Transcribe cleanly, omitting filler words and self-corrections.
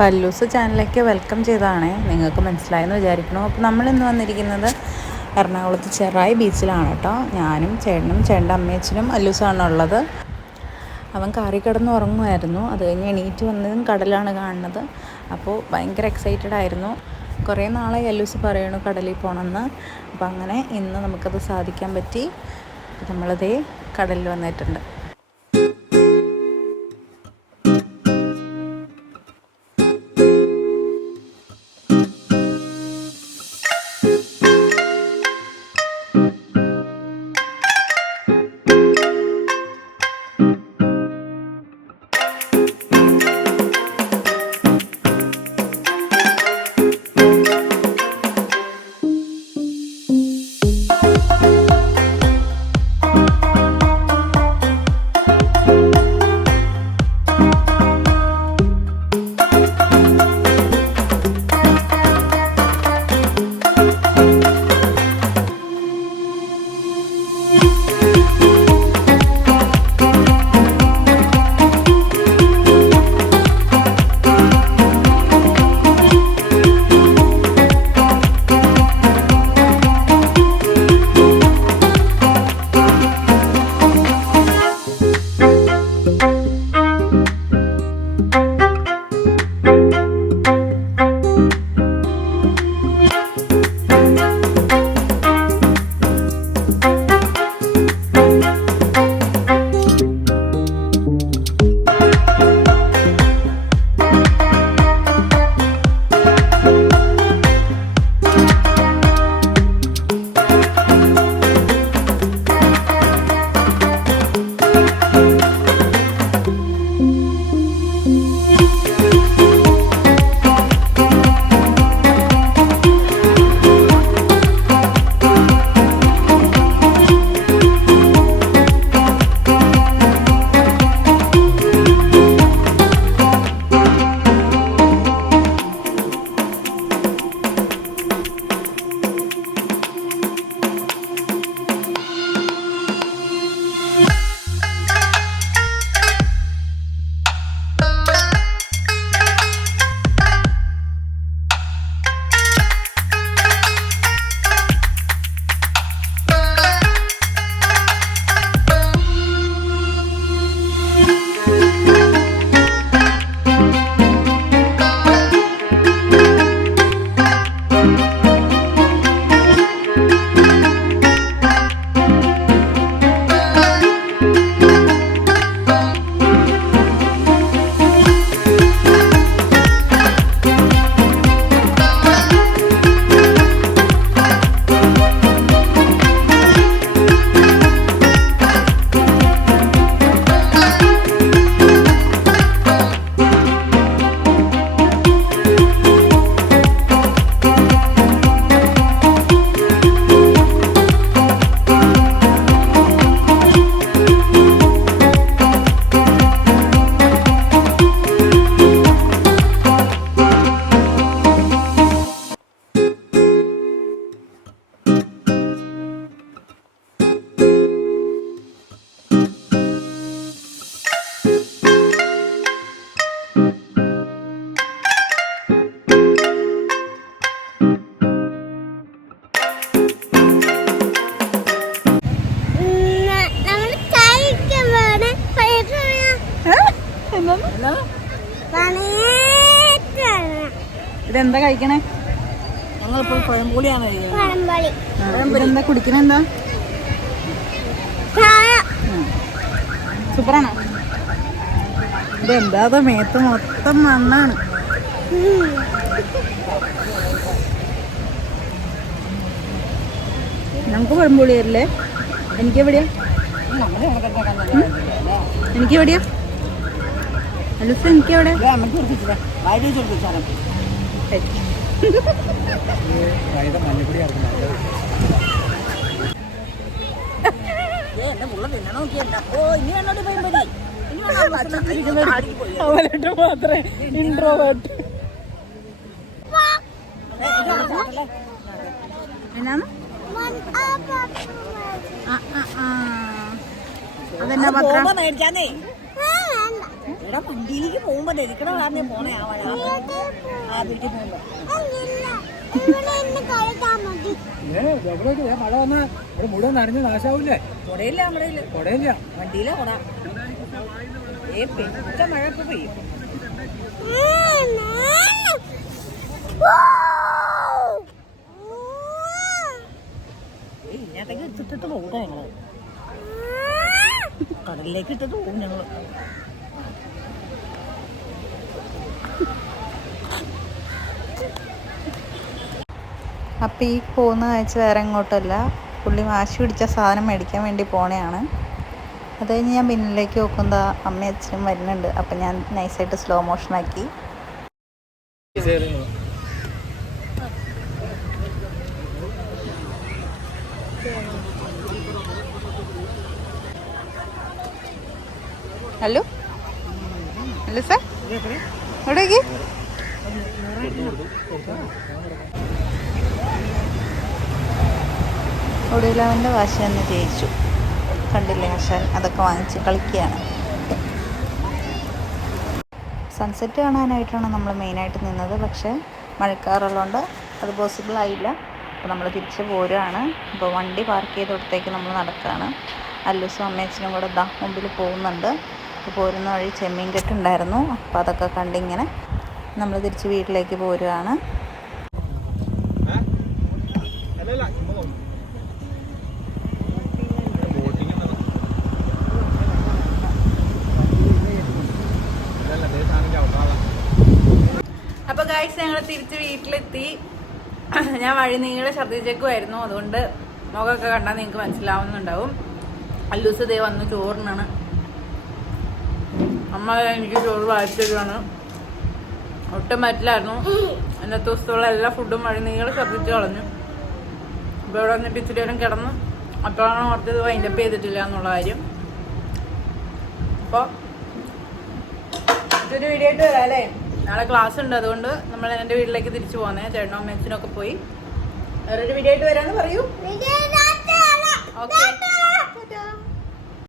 പല്ലൂസ് ചാനലിലേക്ക് വെൽക്കം ചെയ്തതാണേ. നിങ്ങൾക്ക് മനസ്സിലായെന്ന് വിചാരിക്കണം. അപ്പോൾ നമ്മളിന്ന് വന്നിരിക്കുന്നത് എറണാകുളത്ത് ചെറായി ബീച്ചിലാണ് കേട്ടോ. ഞാനും ചേട്ടനും ചേട്ടൻ്റെ അമ്മയച്ചനും അല്ലൂസാണ് ഉള്ളത്. അവൻ കാറി കിടന്ന് ഉറങ്ങുമായിരുന്നു. അത് കഴിഞ്ഞ് എണീറ്റ് വന്നതും കടലാണ് കാണുന്നത്. അപ്പോൾ ഭയങ്കര എക്സൈറ്റഡ് ആയിരുന്നു. കുറേ നാളായി അല്ലൂസ് പറയണു കടലിൽ പോകണമെന്ന്. അപ്പോൾ അങ്ങനെ ഇന്ന് നമുക്കത് സാധിക്കാൻ പറ്റി. നമ്മളതേ കടലിൽ വന്നിട്ടുണ്ട്. ഇതെന്താ കഴിക്കണേ? ഞങ്ങളിപ്പോൾ പഴംപൊളിയാണ്. ഇതെന്താ കുടിക്കണ? എന്താ സൂപ്പറാണോ? ഇതെന്താ മേത്ത് മൊത്തം മണ്ണാണ്. നമുക്ക് പഴംപൊളി തരില്ലേ? എനിക്കെവിടെയാ? എനിക്കെവിടെയാ? അല്ലൂസ് എനിക്കെവിടെ? അവലോട്ട് മാത്രമേ ഇൻട്രോവേർട്ട്. എന്നാണ് അതെന്നാ പത്രം? ഇവിടെ വണ്ടിയിലേക്ക് പോകുമ്പോ ഇരിക്കണ കാരണം പോണേ ആ മഴ ആ വീട്ടിൽ പോകുമ്പോ മഴ വന്നാ ഇവിടെ മുഴുവൻ നനഞ്ഞ് നാശാവൂലേ? കൊടയില്ല നമ്മുടെ കൊടയില്ല, വണ്ടിയിലെ കൊട പെറ്റ മഴ ഇപ്പൊ പെയ്യും. ഇതിനകത്തേക്ക് ഇട്ടിട്ട് പോകട്ടോ ഞങ്ങള് കടലിലേക്ക് ഇട്ടിട്ട് പോകും ഞങ്ങള്. അപ്പോൾ ഈ പോകുന്ന കാഴ്ച വേറെ എങ്ങോട്ടല്ല, പുള്ളി വാശി പിടിച്ച സാധനം മേടിക്കാൻ വേണ്ടി പോണെയാണ്. അത് കഴിഞ്ഞ് ഞാൻ പിന്നിലേക്ക് നോക്കുമ്പോൾ അമ്മയും അച്ഛനും വരുന്നുണ്ട്. അപ്പം ഞാൻ നൈസായിട്ട് സ്ലോ മോഷനാക്കി. ഹലോ ഹലോ സാർ, എവിടേക്ക്? ഒടുവിൽ അവൻ്റെ വാശി തന്നെ ജയിച്ചു. കണ്ടില്ലേ ആശാൻ അതൊക്കെ വാങ്ങിച്ച് കളിക്കുകയാണ്. സൺസെറ്റ് കാണാനായിട്ടാണ് നമ്മൾ മെയിനായിട്ട് നിന്നത്. പക്ഷേ മഴക്കാറുള്ളതുകൊണ്ട് അത് പോസിബിൾ ആയില്ല. അപ്പോൾ നമ്മൾ തിരിച്ച് പോരുകയാണ്. അപ്പോൾ വണ്ടി പാർക്ക് ചെയ്തിടത്തേക്ക് നമ്മൾ നടക്കുകയാണ്. അല്ലൂസും അമ്മയച്ചനും കൂടെ ദാ മുമ്പിൽ പോകുന്നുണ്ട്. അപ്പോൾ പോരുന്ന വഴി ചെമ്മീൻ കെട്ടുണ്ടായിരുന്നു. അപ്പോൾ അതൊക്കെ കണ്ടിങ്ങനെ നമ്മൾ തിരിച്ച് വീട്ടിലേക്ക് പോരുകയാണ്. അപ്പോൾ ഗൈസ് ഞങ്ങൾ തിരിച്ച് വീട്ടിലെത്തി. ഞാൻ വഴി നീളെ ഛർദ്ദിച്ചേക്കുമായിരുന്നു. അതുകൊണ്ട് മുഖമൊക്കെ കണ്ടാൽ നിങ്ങൾക്ക് മനസ്സിലാവുന്നുണ്ടാവും. അല്ലൂസ് ദേ വന്ന് ചോറിനാണ്. അമ്മ എനിക്ക് ചോറ് വായിച്ചിട്ടാണ്. ഒട്ടും പറ്റില്ലായിരുന്നു. ഇന്നത്തെ ദിവസത്തുള്ള എല്ലാ ഫുഡും വഴി നീളെ ഛർദ്ദിച്ച് കളഞ്ഞു. ഇപ്പോൾ ഇവിടെ വന്നിട്ട് ഇച്ചിരി നേരം കിടന്നു. അപ്പോഴാണ് ഓർത്തത് വൈൻഡപ്പ് ചെയ്തിട്ടില്ല എന്നുള്ള കാര്യം. അപ്പോൾ ഇതൊരു വീഡിയോ ആയിട്ട് വരാം അല്ലേ? നാളെ ക്ലാസ് ഉണ്ട്, അതുകൊണ്ട് നമ്മൾ എൻ്റെ വീട്ടിലേക്ക് തിരിച്ചു പോകുന്നേ. ചേട്ടനും അമ്മച്ചനൊക്കെ പോയി വേറൊരു വീഡിയോ ആയിട്ട് വരാമെന്ന് പറയൂ. ഓക്കെ.